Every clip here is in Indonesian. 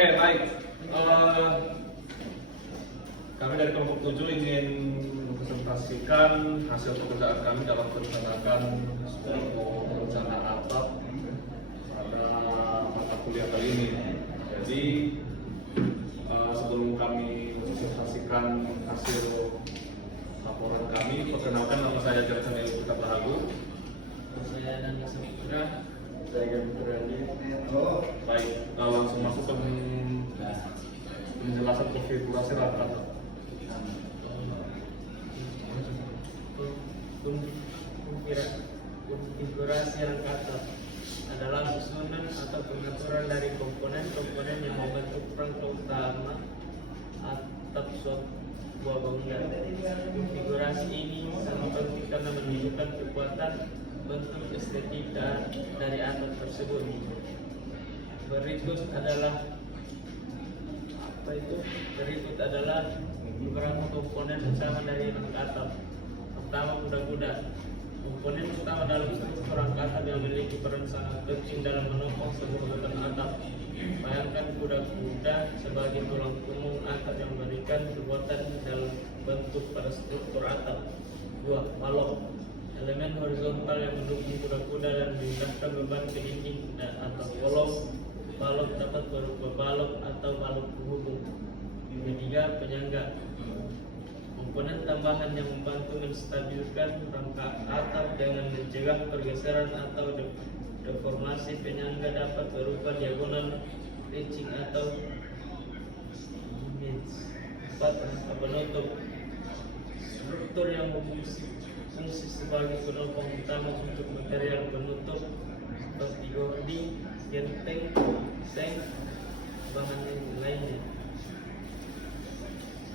Oke, baik. Kami dari kelompok 7 ingin mempresentasikan hasil pekerjaan kami dalam perencanaan perencanaan atap pada mata kuliah kali ini. Jadi sebelum kami mempresentasikan hasil laporan kami, perkenalkan nama saya Jackson Elvita Bahagu. Saya Nanda Saputra. Saya Gabung Andi. Baik, langsung masuk ke penjelasan konfigurasi rapat. Konfigurasi rangkaian adalah susunan atau pengaturan dari komponen-komponen yang membentuk rangka utama atap sebuah bangunan. Konfigurasi ini sangat penting karena menunjukkan kekuatan bentuk estetika dari atap tersebut. Berikut adalah beberapa komponen utama dari rangka atap. Pertama, kuda-kuda. Komponen utama dalam struktur rangka atap yang memiliki peran sangat penting dalam menopang sebuah bangunan atap. Bayangkan kuda-kuda sebagai tulang punggung atap yang memberikan kekuatan dalam bentuk pada struktur atap. 2. Balok. Elemen horizontal yang mendukung kuda-kuda dan memindahkan beban ke dinding dan atap kolom. Balok dapat berupa balok atau balok penghubung. Ketiga, penyangga. Komponen tambahan yang membantu menstabilkan rangka atap dengan mencegah pergeseran atau deformasi. Penyangga dapat berupa diagonal, pitching atau image. 4. Rangka penutup. Struktur yang berfungsi sebagai penopang utama untuk material penutup seperti gordi, genteng, seng, bahan lainnya.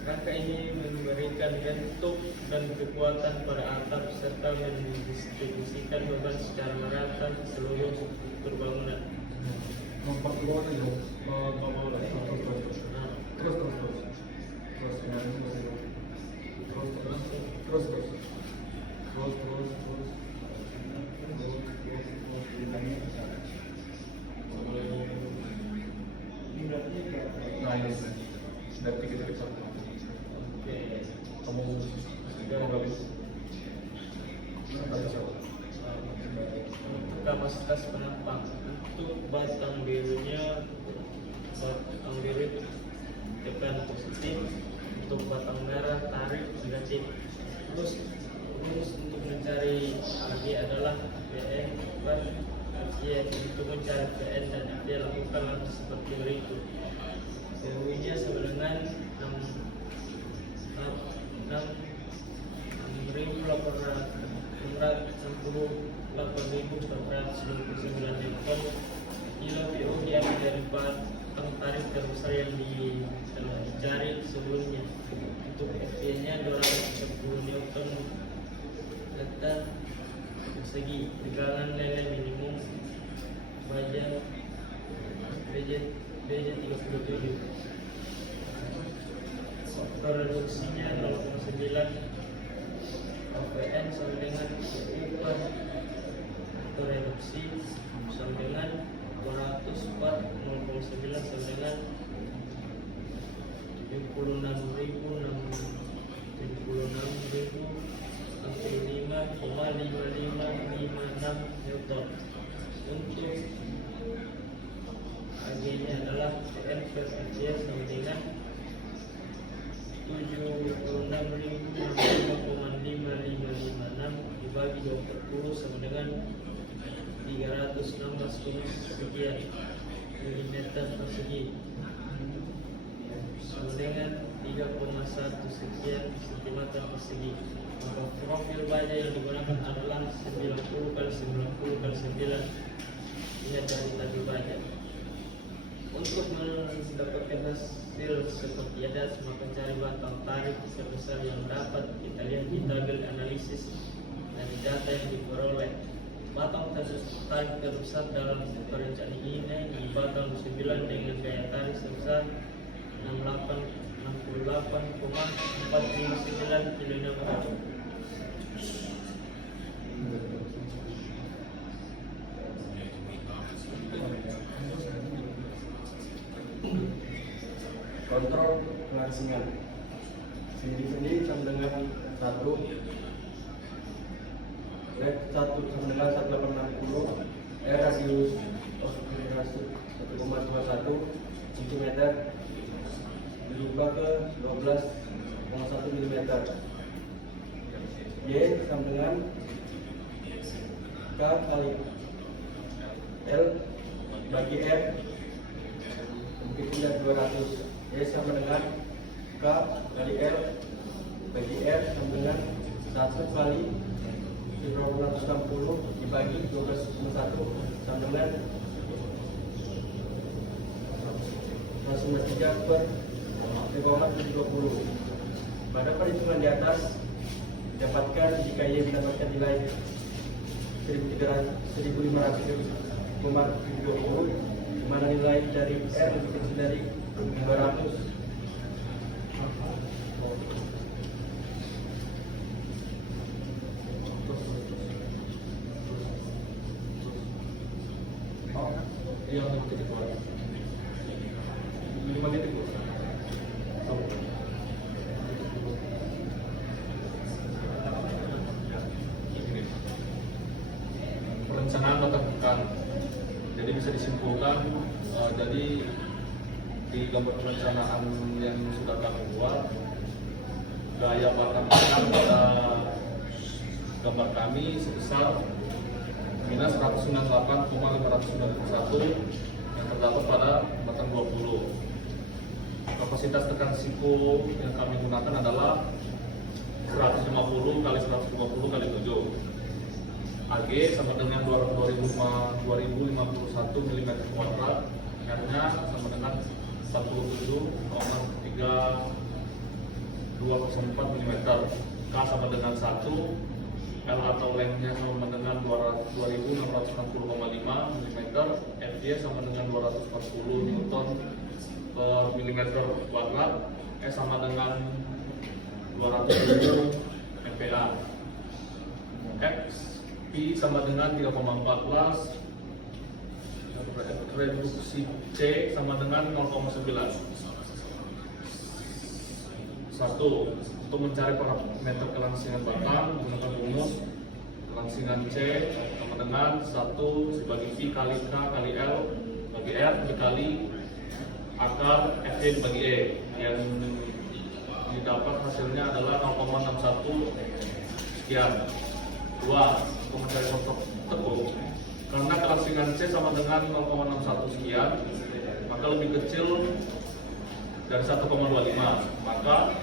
Rangka ini memberikan bentuk dan kekuatan pada atap serta mendistribusikan beban secara merata ke seluruh struktur bangunan. Kapasitas penampang untuk batang birunya, batang biru tekan positif, untuk batang merah tarik negatif. Terus untuk mencari lagi adalah PN dan FY. Untuk mencari PN dan FY lakukan langkah seperti berikut. Seluruhnya sebenarnya 6.869 meter kilo PO diambil dari batang tarik terbesar yang dicari sebelumnya. Untuk FY-nya 210 Newton meter persegi. Tegangan lele minimum baja BJ 37. Faktor reduksinya 0,9. KPN sama dengan upah. Faktor reduksi sama dengan 204 0,9 sama dengan 76.065,5556 Newton. Untuk AG-nya adalah PN per ACS sama dengan 76.065,5556 dibagi 20 sama dengan 316 sekian milimeter persegi sama dengan 3,1 sekian sentimeter persegi. Maka profil baja yang digunakan adalah 90 kali 90 kali 9. Lihat dari tadi baja. Untuk mendapatkan hasil seperti atas, maka cari batang tarik sebesar yang dapat kita lihat di tabel analisis dari data yang diperoleh. Batang tarik terbesar dalam perencanaan ini di batang 9 dengan gaya tarik sebesar 68,459 kN. kontrol kelangsingan. Sendi sama dengan 1 sama dengan 1860, radius obstruksi 1,21 cm berubah ke 12,1 mm. Y sama dengan K kali L bagi R, mungkin tidak 200. Y sama dengan K kali L bagi R sama dengan 1 kali 260 dibagi 12,1 sama dengan 1,3 per 3,720. Pada perhitungan di atas dapatkan jika Y mendapatkan nilai 1.500,20, di mana nilai dari R lebih kecil dari 200. Yang titik dua, 5 titik dua. Perencanaan batang tekan. Jadi bisa disimpulkan, jadi di gambar perencanaan yang sudah kami buat, gaya batang tekan pada gambar kami sebesar minus 198,591 yang terdapat pada batang 20. Kapasitas tekan siku yang kami gunakan adalah 150 kali 150 kali 7. AG sama dengan 2051 mm kuadrat, R-nya sama dengan 47,3204 mm, K sama dengan 1, L atau lengthnya sama dengan 2660,5 mm, FY sama dengan 240 Newton per milimeter kuadrat, S sama dengan 200 MPa, X P sama dengan 3,14, reduksi C sama dengan 0,9. 1. Untuk mencari parameter kelangsingan batang, gunakan rumus kelangsingan C sama dengan 1 dibagi P kali K kali L bagi R dikali akar F bagi E, yang didapat hasilnya adalah 0,61 sekian. 2. Untuk mencari kontak tekuk, karena kelangsingan C sama dengan 0,61 sekian, maka lebih kecil dari 1,25, maka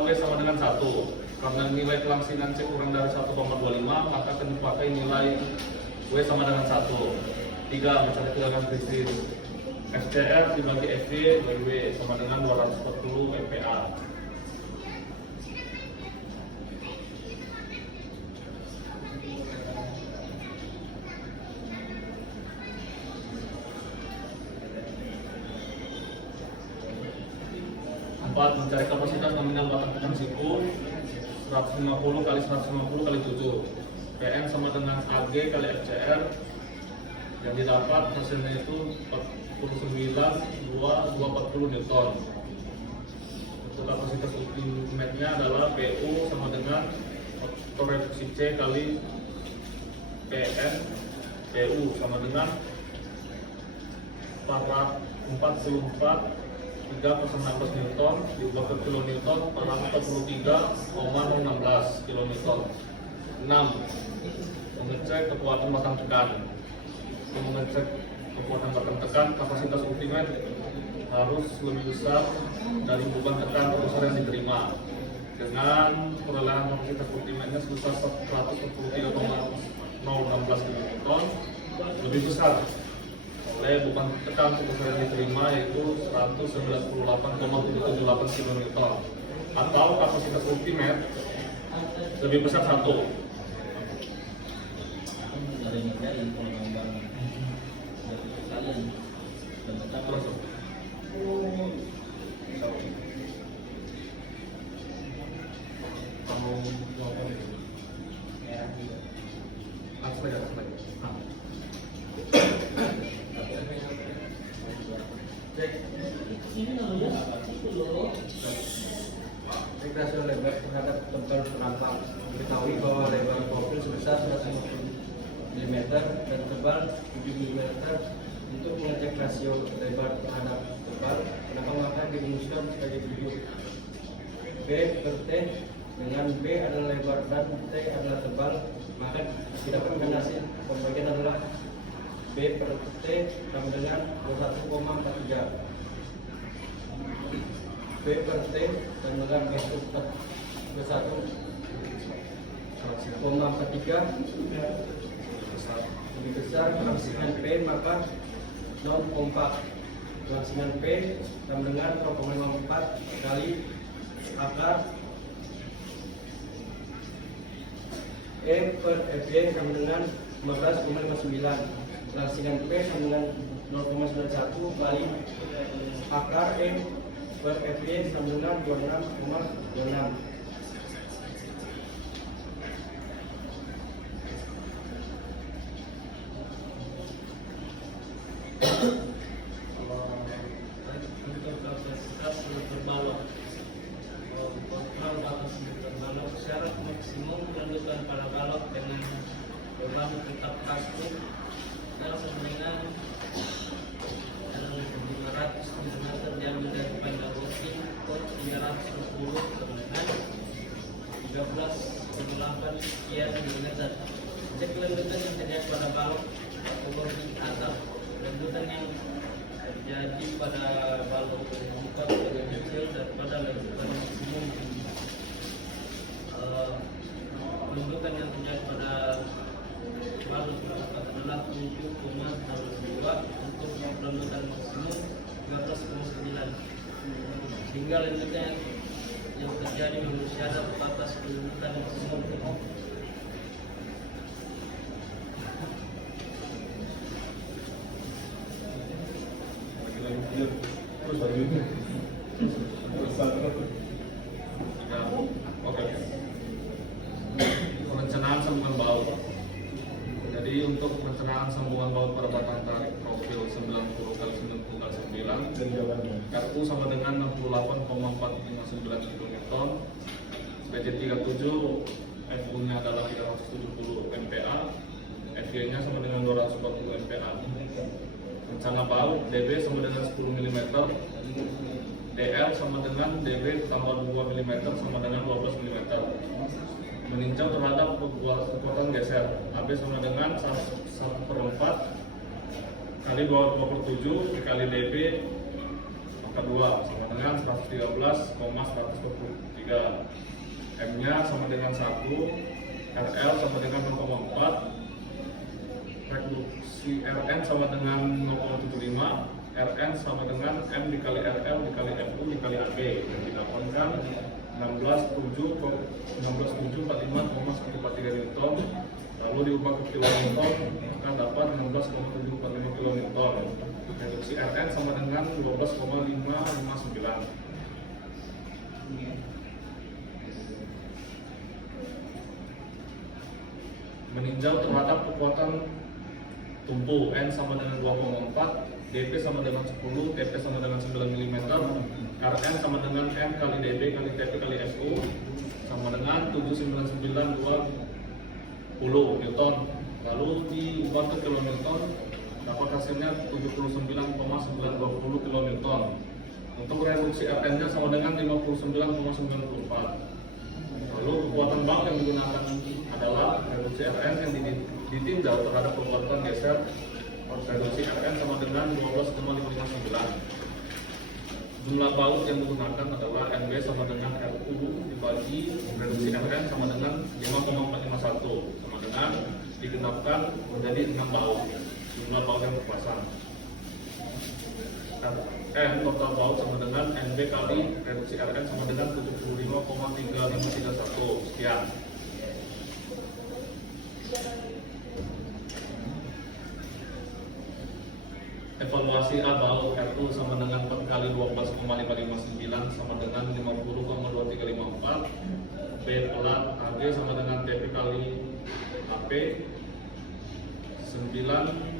W sama dengan 1. Karena nilai kelangsingan C kurang dari 1,25, maka akan dipakai nilai W sama dengan 1. 3. Mencari tegangan kritis, FCR dibagi FV bagi W sama dengan 240 MPa. Mencari kapasitas nominal batang tekan siku 150 kali 150 kali 7, PN sama dengan AG kali FCR, yang didapat hasilnya itu 49,240 Newton. Untuk kapasitas ultimate-nya adalah PU sama dengan faktor reduksi C kali PN PU sama dengan 44 3,16 Newton diubah ke kilonewton, 443,16 kilonewton. 6. Mengecek kekuatan batang tekan. Untuk mengecek kekuatan batang tekan, kapasitas ultimate harus lebih besar dari beban tekan terbesar yang diterima, dengan perolehan kapasitas ultimate-nya sebesar 143,016 kilonewton lebih besar oleh beban tekan terbesar yang diterima, yaitu 198,778 kN, atau kapasitas ultimate lebih besar 1. Terus Regulasi lebar terhadap tebal penambang. Diketahui bahwa lebar profil sebesar 150 mm dan tebal 7 mm. Untuk mengecek rasio lebar terhadap tebal, penambang maka dirumuskan sebagai berikut: B per T, dengan B adalah lebar dan T adalah tebal, maka kita rekomendasi pembagian adalah B per T sama dengan 21,43. B per T sama dengan B per 21,43 lebih besar kelangsingan P, maka non kompak. Kelangsingan P sama dengan 0,54 kali akar E per FY sama dengan 15,59. Kelangsingan P sama dengan 0,91 kali akar E per FY sama dengan 26,26. Untuk kapasitas terbalok, kontrol batas terbalok, syarat maksimum kelanjutan pada balok dengan lubang tetap kasut dan sebenarnya 500 mm diambil dari panjang working kot 310 dengan 13,8 sekian mm. Cek kelanjutan yang terjadi pada balok atau working atap. Kelanjutan yang terjadi pada balok terbuka lebih kecil daripada lanjutan maksimum. Kelanjutan yang terjadi pada balok terbuka adalah 7,02 untuk lanjutan maksimum 13,9. Hingga lanjutan yang terjadi menurut syarat batas lanjutan maksimum. Oke. Perencanaan sambungan baut. Jadi untuk perencanaan sambungan baut pada batang tarik profil 90 x 90 x 9 RU sama dengan 68,459 kN. BJ37 FU nya adalah 370 MPa, FY nya sama dengan 240 MPa. Rencana baut DB sama dengan 10 mm, DL sama dengan DB tambah 2 mm sama dengan 12 mm. Meninjau terhadap kekuatan geser, AB sama dengan 1/4 kali 27 kali DB maka 2 sama dengan 113,123. M nya sama dengan 1, RL sama dengan 0,4, reduksi RN sama dengan 0,75, RN sama dengan M dikali RL dikali FU dikali AB, dan didapatkan 16,745,143 Newton. Lalu diubah ke kilonewton maka dapat 16,745 kilonewton. Reduksi RN sama dengan 12,559. Meninjau terhadap kekuatan tumpu, N sama dengan 2,4, DP sama dengan 10, TP sama dengan 9 mm, RN sama dengan M kali DB kali TP kali FU sama dengan 79920 Newton. Lalu diubah ke kilonewton dapat hasilnya 79,920 kilonewton. Untuk reduksi RN nya sama dengan 59,94. Lalu kekuatan bak yang digunakan adalah reduksi RN yang ditinjau terhadap kekuatan geser. Reduksi RN sama dengan 12,559. Jumlah baut yang digunakan adalah NB sama dengan RU dibagi reduksi RN sama dengan 5,451 sama dengan digenapkan menjadi 6 baut. Jumlah baut yang terpasang. Total baut sama dengan NB kali reduksi RN sama dengan 75,3531. Sekian. Evaluasi A baut RU sama dengan 4 kali 12,559 sama dengan 50,2354. B pelat AB sama dengan TP kali AP 9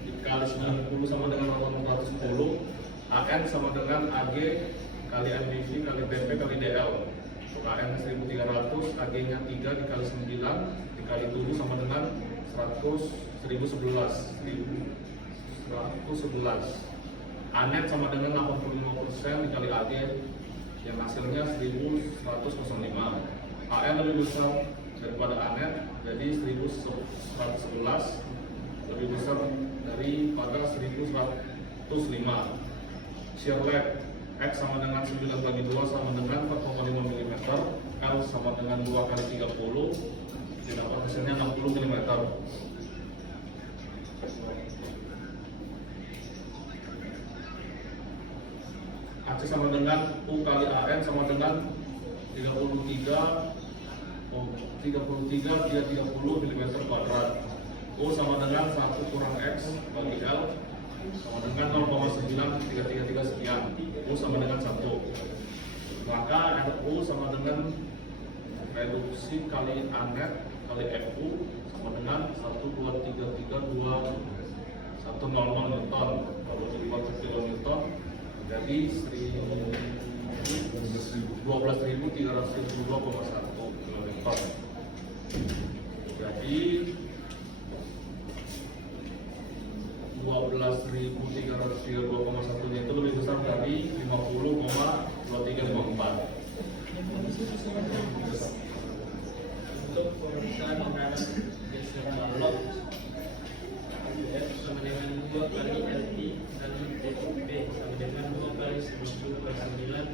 dikali 90 sama dengan 410. AN sama dengan AG kali MBV kali PP kali DL. Untuk AN 1300, AG-nya 3 dikali 9 dikali 7 sama dengan 1111. ANET sama dengan 85% dikali AG yang hasilnya 1105. AN lebih besar daripada ANET, jadi 1111 lebih besar daripada 1105. Shear lag X sama dengan 9 bagi 2 sama dengan 4,5 mm, L sama dengan 2 kali 30, didapat hasilnya 60 mm. AC sama dengan U kali AN sama dengan 33 dia 30 mm kuadrat. U sama dengan 1 kurang X bagi L sama dengan 0,9333 sekian. U sama dengan 1. Maka U sama dengan reduksi kali ANET kali FU sama dengan 12332 100 Newton. Kalau dibuat ke kilonewton jadi 12.302,1 kilonewton. Jadi 12.302,1 nya itu lebih besar dari 50,2354. Untuk pemeriksaan terhadap geser balok F sama dengan 2 kali LT kali TP sama dengan 2 kali 90 per 9 sama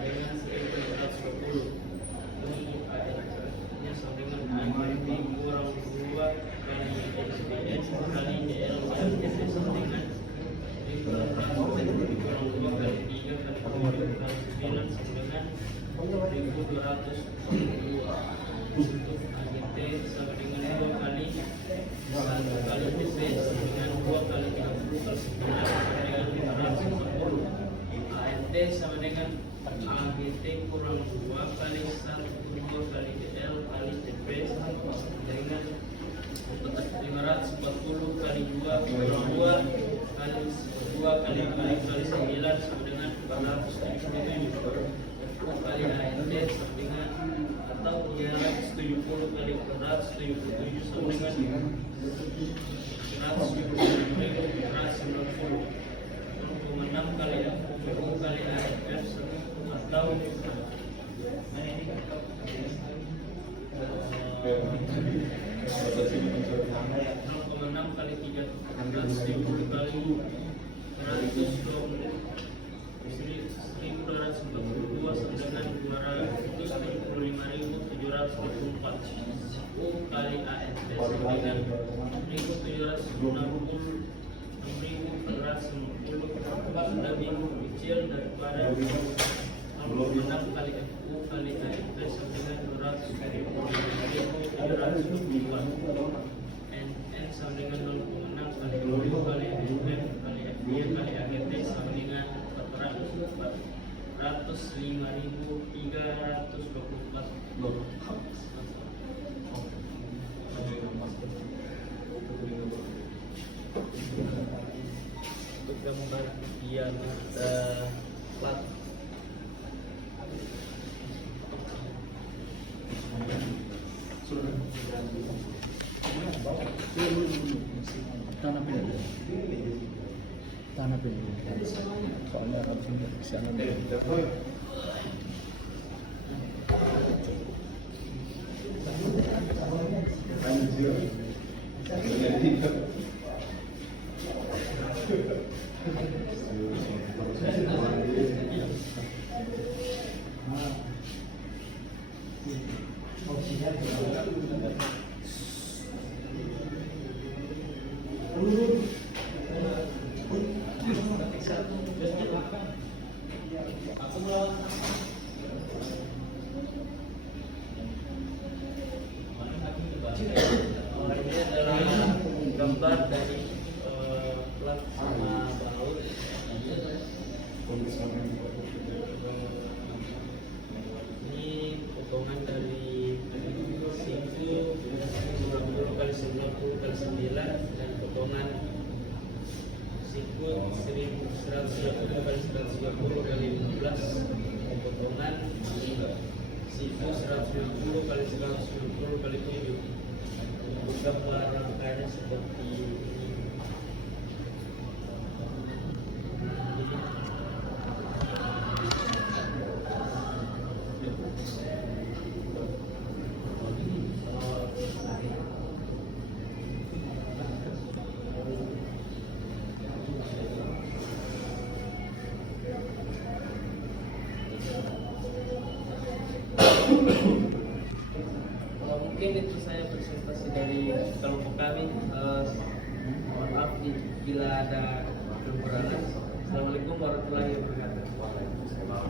dengan 1120. Untuk AF-nya sama dengan AMP kurang 2 kali SBS kali DL kali TP sama dengan 1.200 kurang 2 kali 3 kali 7 kali 9 sama dengan 1.242. Untuk AGT sama dengan 2 kali 1 kali TP sama dengan 2 kali 30 kali 9 sama dengan 540. ANT sama dengan AGT kurang 2 kali 1 2 kali DL kali TP sama dengan 540 kali 2 kurang 2 kali 2 kali 9 sama dengan 477. Kali ANT sama dengan atau ya 70 kali 177 sama dengan 170 kali 6 kali AFF atau 0,6 kali 3 170 kali 1.242 sama dengan 275.724. U kali ANT sama dengan 1.760 lebih kecil daripada 0,6 kali FU kali ANT sama dengan 275.724. NN sama dengan 0,6 kali FU kali FF kali FY kali AGT sama dengan 405.324. Untuk gambar diameter plat tanah pilih soalnya harus bisa ini adalah gambar dari plat sama baut. Ini potongan dari siku 60 kali 90 kali 9 dan potongan siku berikut 1120 kali 120 kali 15 potongan siku 120 kali 120 kali 7. Gambar rangkaiannya seperti ini. Mungkin itu saya presentasi dari kelompok kami. Mohon maaf bila ada kekurangan. Assalamualaikum warahmatullahi wabarakatuh.